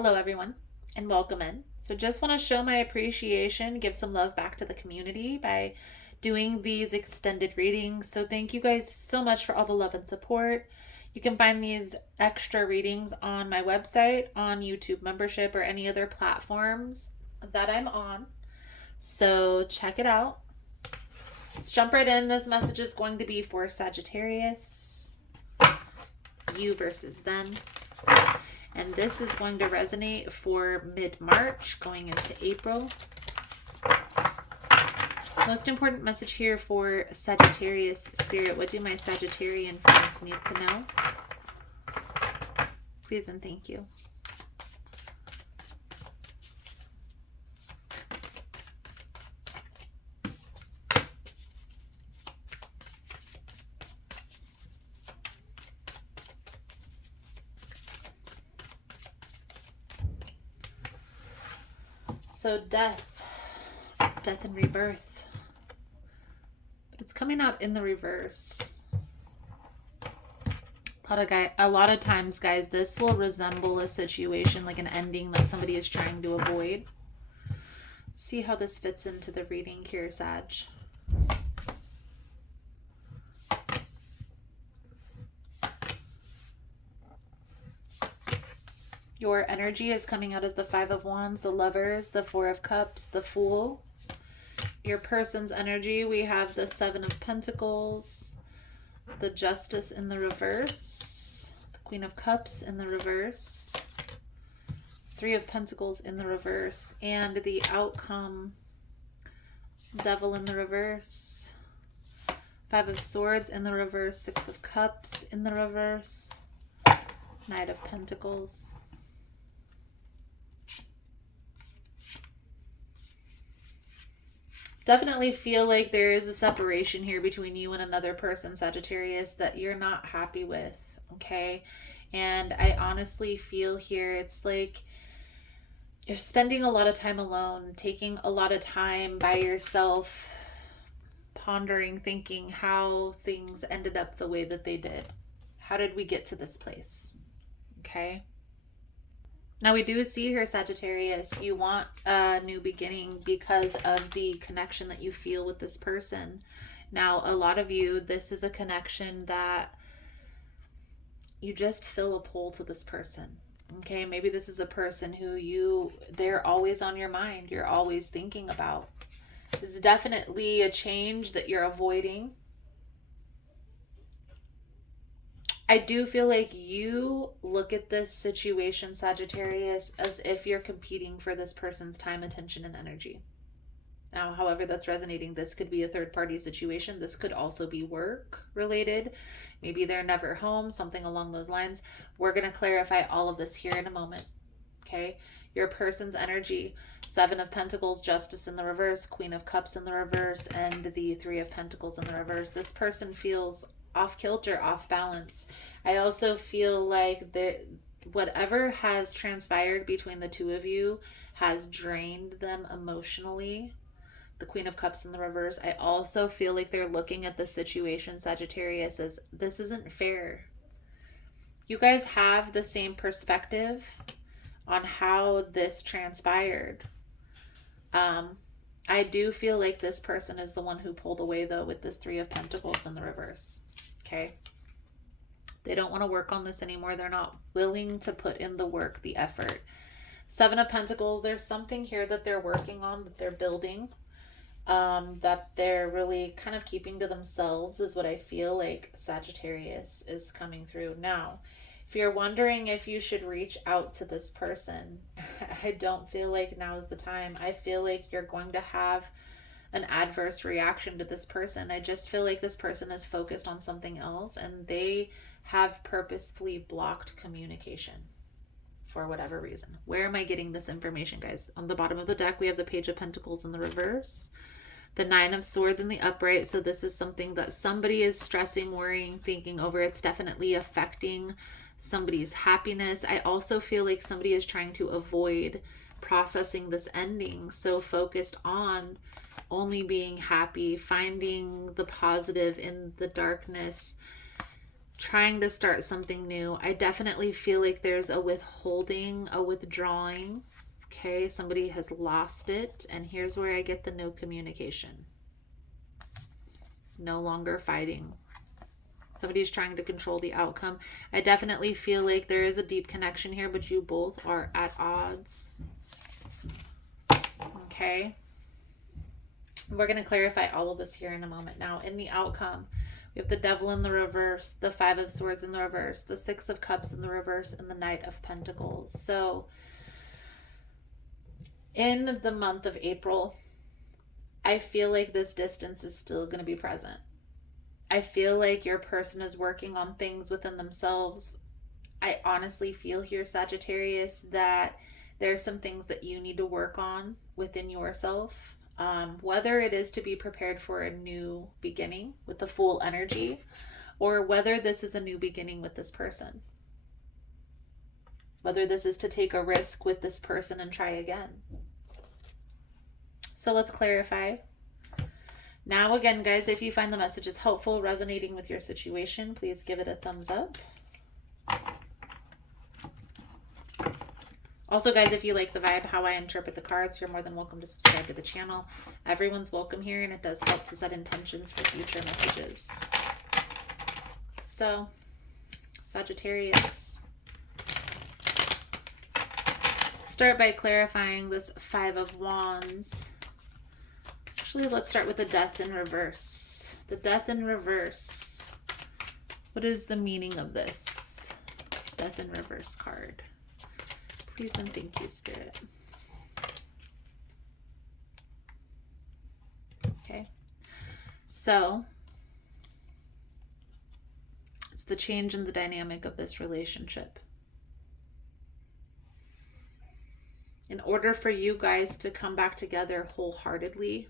Hello, everyone, and welcome in. So, just want to show my appreciation, give some love back to the community by doing these extended readings. So, thank you guys so much for all the love and support. You can find these extra readings on my website, on YouTube membership, or any other platforms that I'm on. So, check it out. Let's jump right in. This message is going to be for Sagittarius, you versus them. And this is going to resonate for mid-March going into April. Most important message here for Sagittarius Spirit. What do my Sagittarian friends need to know? Please and thank you. So death and rebirth, but it's coming out in the reverse. A lot of times, guys, this will resemble a situation like an ending that somebody is trying to avoid. Let's see how this fits into the reading here, Sag. Your energy is coming out as the Five of Wands, the Lovers, the Four of Cups, the Fool. Your person's energy, we have the Seven of Pentacles, the Justice in the reverse, the Queen of Cups in the reverse, Three of Pentacles in the reverse, and the outcome, Devil in the reverse, Five of Swords in the reverse, Six of Cups in the reverse, Knight of Pentacles. Definitely feel like there is a separation here between you and another person, Sagittarius, that you're not happy with, okay? And I honestly feel here it's like you're spending a lot of time alone, taking a lot of time by yourself, pondering, thinking how things ended up the way that they did. How did we get to this place? Okay? Now we do see here, Sagittarius, you want a new beginning because of the connection that you feel with this person. Now, a lot of you, this is a connection that you just feel a pull to this person. Okay, maybe this is a person who they're always on your mind. You're always thinking about. This is definitely a change that you're avoiding. I do feel like you look at this situation, Sagittarius, as if you're competing for this person's time, attention, and energy. Now, however that's resonating, this could be a third-party situation. This could also be work-related. Maybe they're never home, something along those lines. We're going to clarify all of this here in a moment, okay? Your person's energy, Seven of Pentacles, Justice in the reverse, Queen of Cups in the reverse, and the Three of Pentacles in the reverse. This person feels off kilter, off balance. I also feel like whatever has transpired between the two of you has drained them emotionally. The Queen of Cups in the reverse. I also feel like they're looking at the situation, Sagittarius, as this isn't fair. You guys have the same perspective on how this transpired. I do feel like this person is the one who pulled away, though, with this Three of Pentacles in the reverse. Okay? They don't want to work on this anymore. They're not willing to put in the work, the effort. Seven of Pentacles, there's something here that they're working on, that they're building, that they're really kind of keeping to themselves is what I feel like Sagittarius is coming through. Now, if you're wondering if you should reach out to this person, I don't feel like now is the time. I feel like you're going to have an adverse reaction to this person. I just feel like this person is focused on something else and they have purposefully blocked communication for whatever reason. Where am I getting this information, guys? On the bottom of the deck, we have the Page of Pentacles in the reverse, the Nine of Swords in the upright. So this is something that somebody is stressing, worrying, thinking over. It's definitely affecting somebody's happiness. I also feel like somebody is trying to avoid processing this ending, so focused on only being happy, finding the positive in the darkness. trying to start something new. I definitely feel like there's a withholding, a withdrawing. Okay, somebody has lost it, and here's where I get the no communication. No longer fighting. Somebody's trying to control the outcome. I definitely feel like there is a deep connection here, but you both are at odds. Okay. We're going to clarify all of this here in a moment. Now, in the outcome, we have the Devil in the reverse, the Five of Swords in the reverse, the Six of Cups in the reverse, and the Knight of Pentacles. So, in the month of April, I feel like this distance is still going to be present. I feel like your person is working on things within themselves. I honestly feel here, Sagittarius, that there's some things that you need to work on within yourself. Whether it is to be prepared for a new beginning with the full energy, or whether this is a new beginning with this person. Whether this is to take a risk with this person and try again. So let's clarify. Now again, guys, if you find the messages helpful, resonating with your situation, please give it a thumbs up. Also, guys, if you like the vibe, how I interpret the cards, you're more than welcome to subscribe to the channel. Everyone's welcome here, and it does help to set intentions for future messages. So, Sagittarius. Start by clarifying this Five of Wands. Actually, let's start with the Death in reverse. The Death in reverse. What is the meaning of this Death in reverse card? Please and thank you, Spirit. Okay. So, it's the change in the dynamic of this relationship. In order for you guys to come back together wholeheartedly,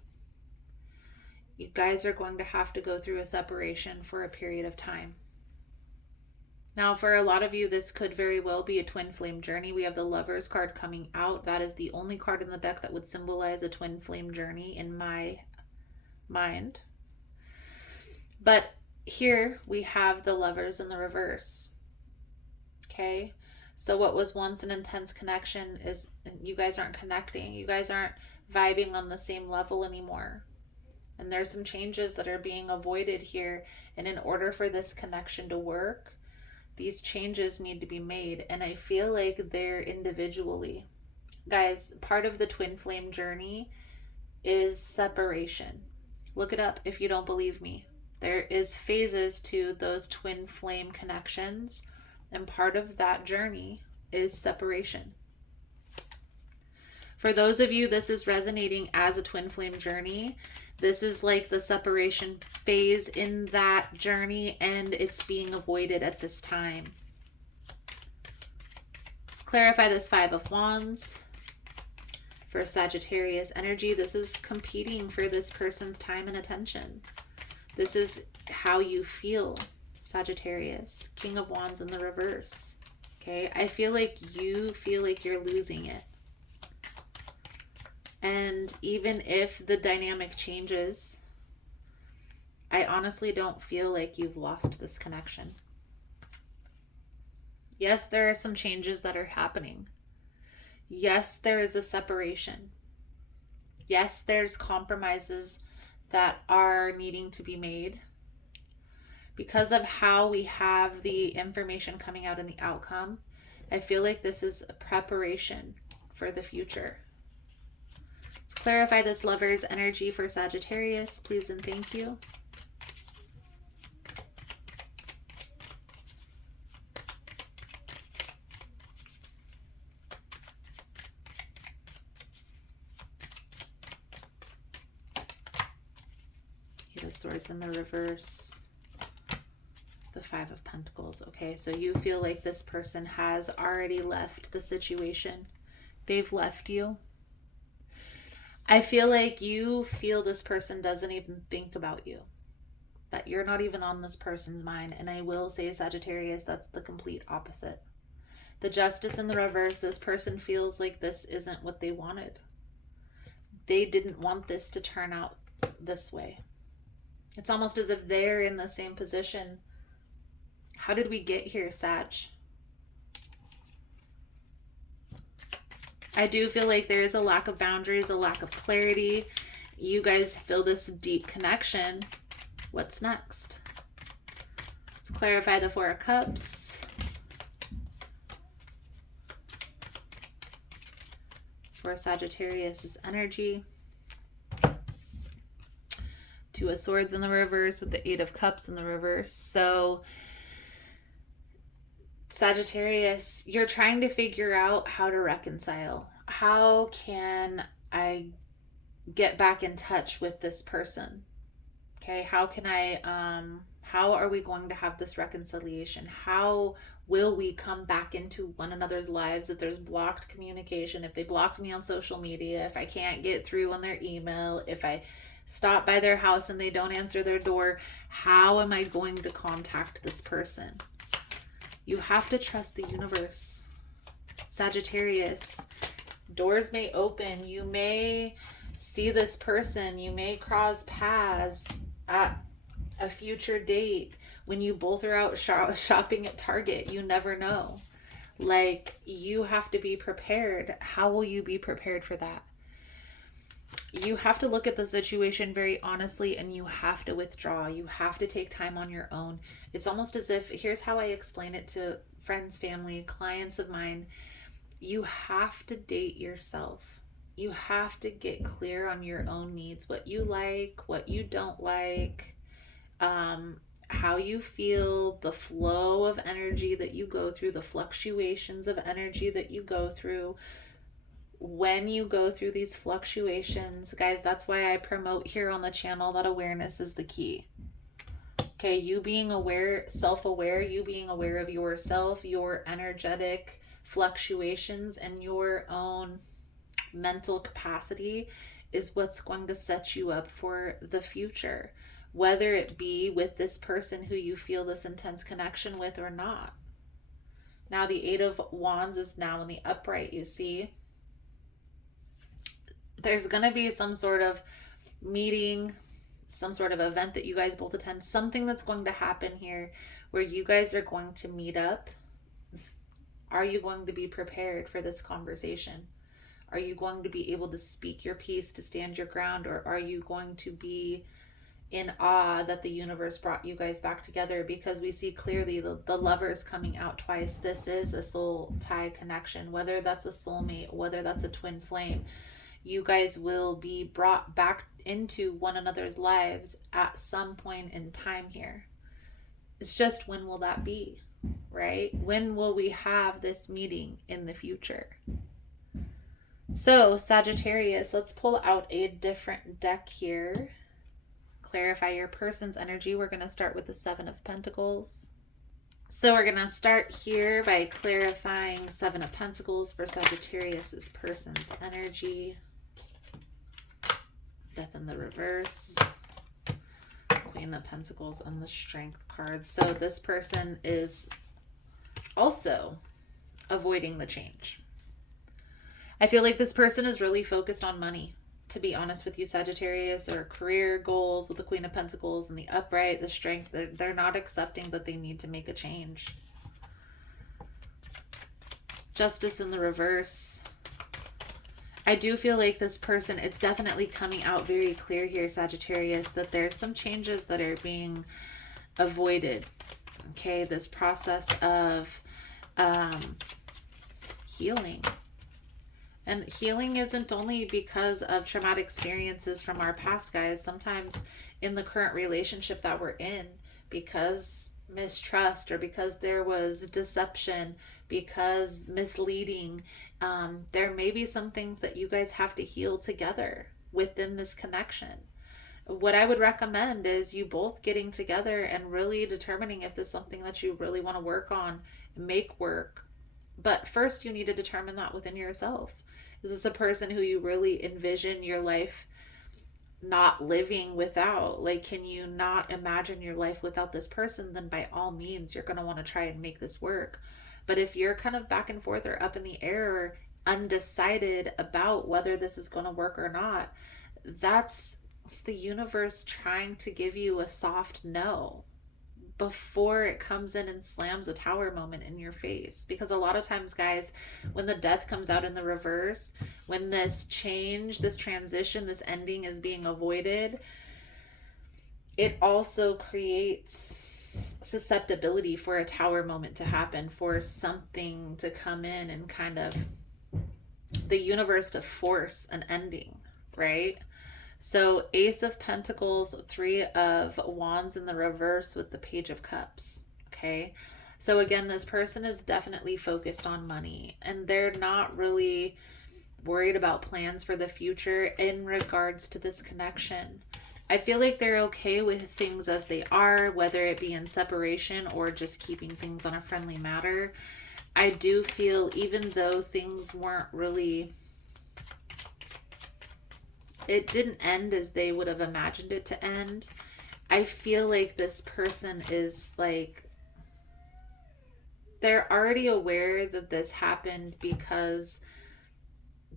you guys are going to have to go through a separation for a period of time. Now, for a lot of you, this could very well be a twin flame journey. We have the Lovers card coming out. That is the only card in the deck that would symbolize a twin flame journey in my mind. But here we have the Lovers in the reverse. Okay? So what was once an intense connection is you guys aren't connecting. You guys aren't vibing on the same level anymore. And there's some changes that are being avoided here. And in order for this connection to work, these changes need to be made. And I feel like they're individually. Guys, part of the twin flame journey is separation. Look it up if you don't believe me. There is phases to those twin flame connections. And part of that journey is separation. For those of you, this is resonating as a twin flame journey. This is like the separation phase in that journey, and it's being avoided at this time. Let's clarify this Five of Wands. For Sagittarius energy, this is competing for this person's time and attention. This is how you feel, Sagittarius. King of Wands in the reverse. Okay, I feel like you feel like you're losing it. And even if the dynamic changes, I honestly don't feel like you've lost this connection. Yes, there are some changes that are happening. Yes, there is a separation. Yes, there's compromises that are needing to be made. Because of how we have the information coming out in the outcome, I feel like this is a preparation for the future. Let's clarify this Lover's energy for Sagittarius, please and thank you. Eight of Swords in the reverse. The Five of Pentacles. Okay, so you feel like this person has already left the situation. They've left you. I feel like you feel this person doesn't even think about you. That you're not even on this person's mind. And I will say, Sagittarius, that's the complete opposite. The Justice in the reverse, this person feels like this isn't what they wanted. They didn't want this to turn out this way. It's almost as if they're in the same position How did we get here, Sag? I do feel like there is a lack of boundaries, a lack of clarity. You guys feel this deep connection. What's next? Let's clarify the Four of Cups. For Sagittarius' energy. Two of Swords in the reverse with the Eight of Cups in the reverse. So Sagittarius, you're trying to figure out how to reconcile. How can I get back in touch with this person? Okay, how are we going to have this reconciliation? How will we come back into one another's lives if there's blocked communication, if they blocked me on social media, if I can't get through on their email, if I stop by their house and they don't answer their door? How am I going to contact this person? You have to trust the universe. Sagittarius, doors may open. You may see this person. You may cross paths at a future date when you both are out shopping at Target. You never know. Like, you have to be prepared. How will you be prepared for that? You have to look at the situation very honestly, and you have to withdraw. You have to take time on your own. It's almost as if, here's how I explain it to friends, family, clients of mine. You have to date yourself. You have to get clear on your own needs, what you like, what you don't like, how you feel, the flow of energy that you go through, the fluctuations of energy that you go through. When you go through these fluctuations, guys, that's why I promote here on the channel that awareness is the key. Okay, you being aware, self-aware, you being aware of yourself, your energetic fluctuations, and your own mental capacity is what's going to set you up for the future, whether it be with this person who you feel this intense connection with or not. Now, the Eight of Wands is now in the upright, you see. There's going to be some sort of meeting, some sort of event that you guys both attend, something that's going to happen here where you guys are going to meet up. Are you going to be prepared for this conversation? Are you going to be able to speak your piece, to stand your ground, or are you going to be in awe that the universe brought you guys back together? Because we see clearly the lovers coming out twice. This is a soul tie connection, whether that's a soulmate, whether that's a twin flame. You guys will be brought back into one another's lives at some point in time here. It's just, when will that be, right? When will we have this meeting in the future? So, Sagittarius, let's pull out a different deck here. Clarify your person's energy. We're going to start with the Seven of Pentacles. So we're going to start here by clarifying Seven of Pentacles for Sagittarius's person's energy. Death in the reverse. Queen of Pentacles and the Strength card. So this person is also avoiding the change. I feel like this person is really focused on money, to be honest with you, Sagittarius, or career goals with the Queen of Pentacles and the upright, the Strength. They're not accepting that they need to make a change. Justice in the reverse. I do feel like this person, it's definitely coming out very clear here, Sagittarius, that there's some changes that are being avoided. Okay, this process of healing. And healing isn't only because of traumatic experiences from our past, guys. Sometimes in the current relationship that we're in, because mistrust, or because there was deception, because misleading, there may be some things that you guys have to heal together within this connection. What I would recommend is you both getting together and really determining if this is something that you really want to work on, make work. But first, you need to determine that within yourself. Is this a person who you really envision your life not living without? Like, can you not imagine your life without this person? Then by all means, you're going to want to try and make this work. But if you're kind of back and forth or up in the air or undecided about whether this is going to work or not, that's the universe trying to give you a soft no. before it comes in and slams a tower moment in your face. Because a lot of times, guys, when the death comes out in the reverse, when this change, this transition, this ending is being avoided, it also creates susceptibility for a tower moment to happen, for something to come in and kind of the universe to force an ending, right? So Ace of Pentacles, Three of Wands in the reverse with the Page of Cups, okay? So again, this person is definitely focused on money, and they're not really worried about plans for the future in regards to this connection. I feel like they're okay with things as they are, whether it be in separation or just keeping things on a friendly matter. I do feel, even though things weren't really, it didn't end as they would have imagined it to end, I feel like this person is like, they're already aware that this happened because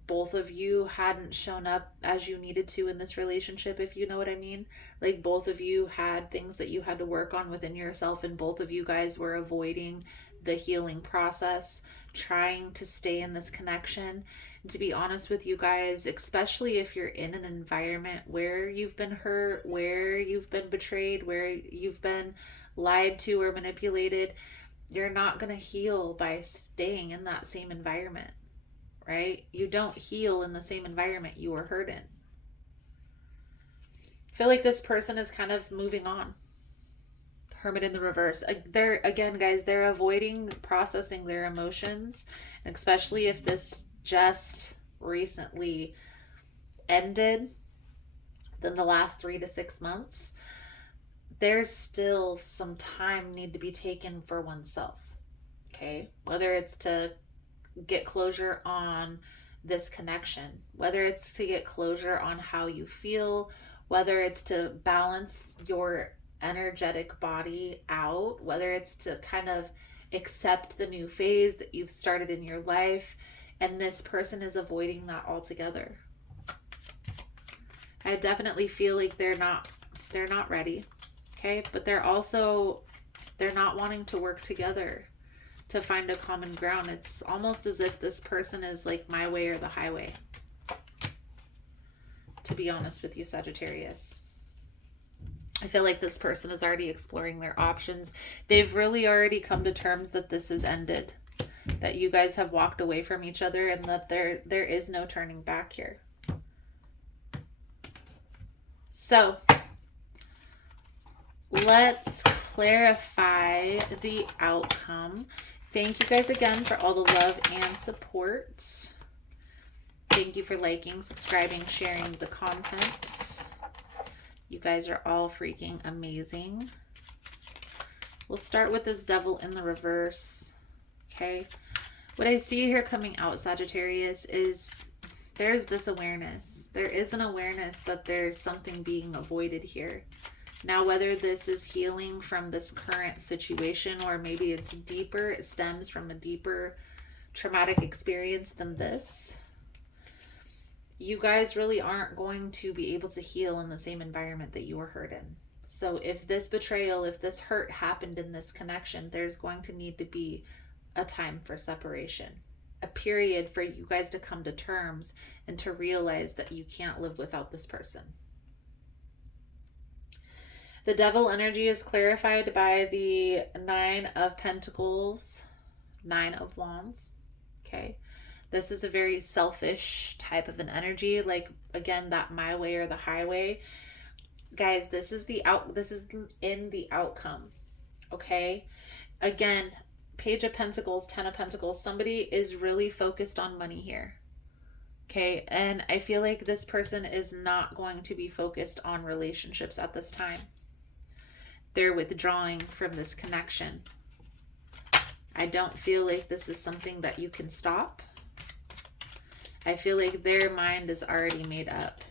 both of you hadn't shown up as you needed to in this relationship, if you know what I mean. Like, both of you had things that you had to work on within yourself, and both of you guys were avoiding the healing process, trying to stay in this connection. And to be honest with you guys, especially if you're in an environment where you've been hurt, where you've been betrayed, where you've been lied to or manipulated, you're not going to heal by staying in that same environment. Right? You don't heal in the same environment you were hurt in. I feel like this person is kind of moving on. Hermit in the reverse. They're, again, guys, they're avoiding processing their emotions, especially if this just recently ended, then the last 3 to 6 months. There's still some time need to be taken for oneself. Okay? Whether it's to get closure on this connection, whether it's to get closure on how you feel, whether it's to balance your energetic body out, whether it's to kind of accept the new phase that you've started in your life, and this person is avoiding that altogether. I definitely feel like they're not ready, okay? But they're not wanting to work together to find a common ground. It's almost as if this person is like my way or the highway, to be honest with you, Sagittarius. I feel like this person is already exploring their options. They've really already come to terms that this has ended, that you guys have walked away from each other, and that there is no turning back here. So let's clarify the outcome. Thank you guys again for all the love and support. Thank you for liking, subscribing, sharing the content. You guys are all freaking amazing. We'll start with this Devil in the reverse. Okay. What I see here coming out, Sagittarius, is there's this awareness. There is an awareness that there's something being avoided here. Now, whether this is healing from this current situation, or maybe it's deeper, it stems from a deeper traumatic experience than this, you guys really aren't going to be able to heal in the same environment that you were hurt in. So if this betrayal, if this hurt happened in this connection, there's going to need to be a time for separation, a period for you guys to come to terms and to realize that you can't live without this person. The Devil energy is clarified by the 9 of Pentacles, 9 of Wands. Okay. This is a very selfish type of an energy. Like, again, that my way or the highway. Guys, this is in the outcome. Okay. Again, Page of Pentacles, 10 of Pentacles. Somebody is really focused on money here. Okay. And I feel like this person is not going to be focused on relationships at this time. They're withdrawing from this connection. I don't feel like this is something that you can stop. I feel like their mind is already made up.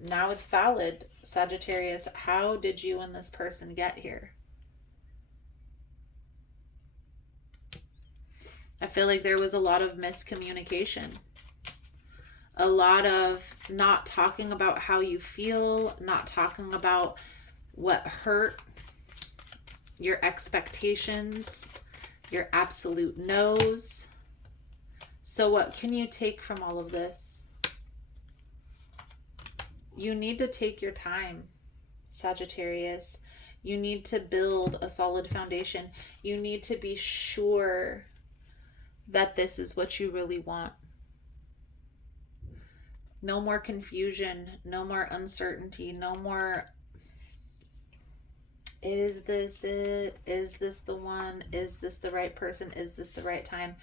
Now it's valid, Sagittarius. How did you and this person get here? I feel like there was a lot of miscommunication. A lot of not talking about how you feel, not talking about what hurt, your expectations, your absolute no's. So what can you take from all of this? You need to take your time, Sagittarius. You need to build a solid foundation. You need to be sure that this is what you really want. No more confusion, no more uncertainty, no more, is this it? Is this the one? Is this the right person? Is this the right time?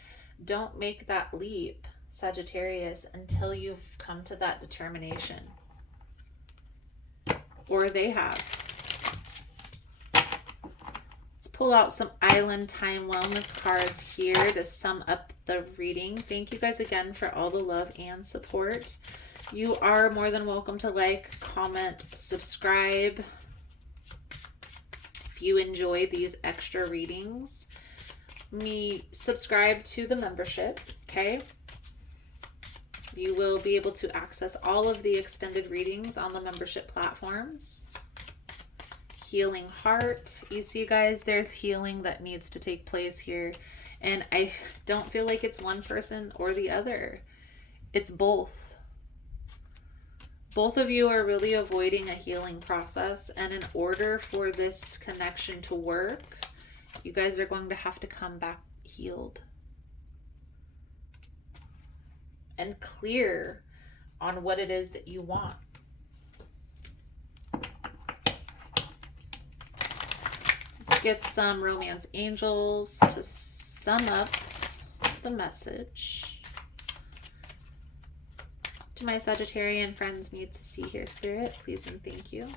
Don't make that leap, Sagittarius, until you've come to that determination. Or they have. Let's pull out some Island Time Wellness cards here to sum up the reading. Thank you guys again for all the love and support. You are more than welcome to like, comment, subscribe if you enjoy these extra readings. Subscribe to the membership, okay? You will be able to access all of the extended readings on the membership platforms. Healing heart. You see, guys, there's healing that needs to take place here. And I don't feel like it's one person or the other. It's both. Both of you are really avoiding a healing process. And in order for this connection to work, you guys are going to have to come back healed and clear on what it is that you want. Let's get some romance angels to sum up the message. To my Sagittarian friends need to see here, Spirit, please and thank you.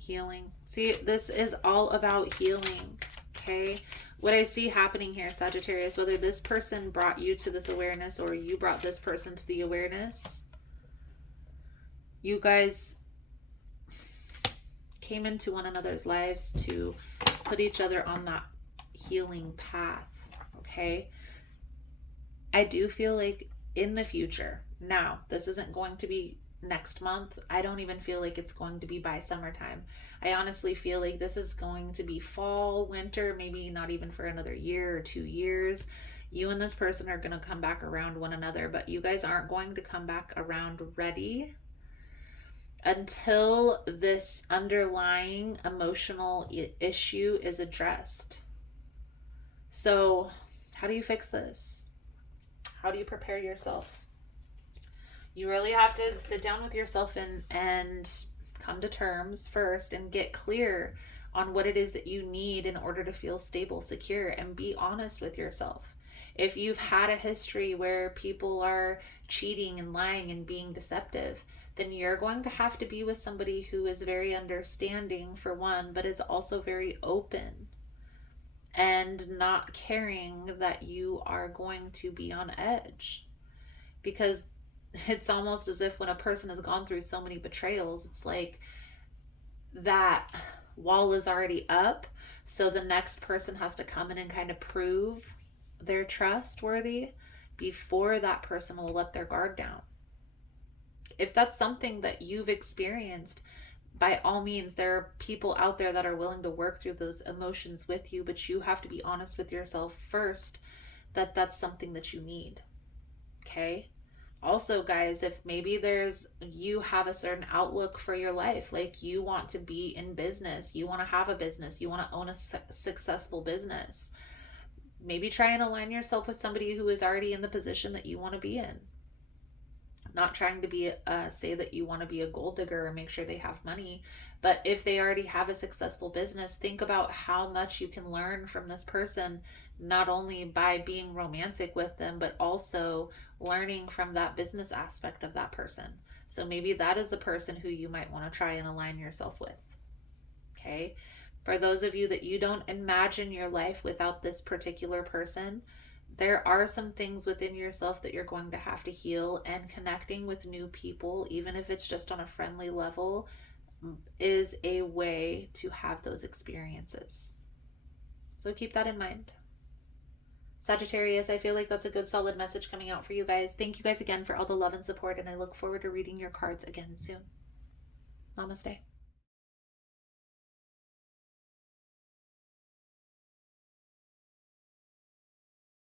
Healing. See, this is all about healing, okay? What I see happening here, Sagittarius, whether this person brought you to this awareness or you brought this person to the awareness, you guys came into one another's lives to put each other on that healing path, okay? I do feel like in the future, now, this isn't going to be next month. I don't even feel like it's going to be by summertime. I honestly feel like this is going to be fall, winter, maybe not even for another year or 2 years. You and this person are going to come back around one another, but you guys aren't going to come back around ready until this underlying emotional issue is addressed. So how do you fix this? How do you prepare yourself? You really have to sit down with yourself and come to terms first and get clear on what it is that you need in order to feel stable, secure, and be honest with yourself. If you've had a history where people are cheating and lying and being deceptive, then you're going to have to be with somebody who is very understanding, for one, but is also very open and not caring that you are going to be on edge. Because it's almost as if when a person has gone through so many betrayals, it's like that wall is already up. So the next person has to come in and kind of prove they're trustworthy before that person will let their guard down. If that's something that you've experienced, by all means, there are people out there that are willing to work through those emotions with you, but you have to be honest with yourself first that that's something that you need. Okay? Also, guys, if maybe you have a certain outlook for your life, like you want to be in business, you want to have a business, you want to own a successful business, maybe try and align yourself with somebody who is already in the position that you want to be in. Not trying to be say that you want to be a gold digger or make sure they have money, but if they already have a successful business, think about how much you can learn from this person, not only by being romantic with them, but also learning from that business aspect of that person. So maybe that is a person who you might want to try and align yourself with. Okay? For those of you that you don't imagine your life without this particular person, there are some things within yourself that you're going to have to heal, and connecting with new people, even if it's just on a friendly level, is a way to have those experiences. So keep that in mind. Sagittarius, I feel like that's a good solid message coming out for you guys. Thank you guys again for all the love and support, and I look forward to reading your cards again soon. Namaste.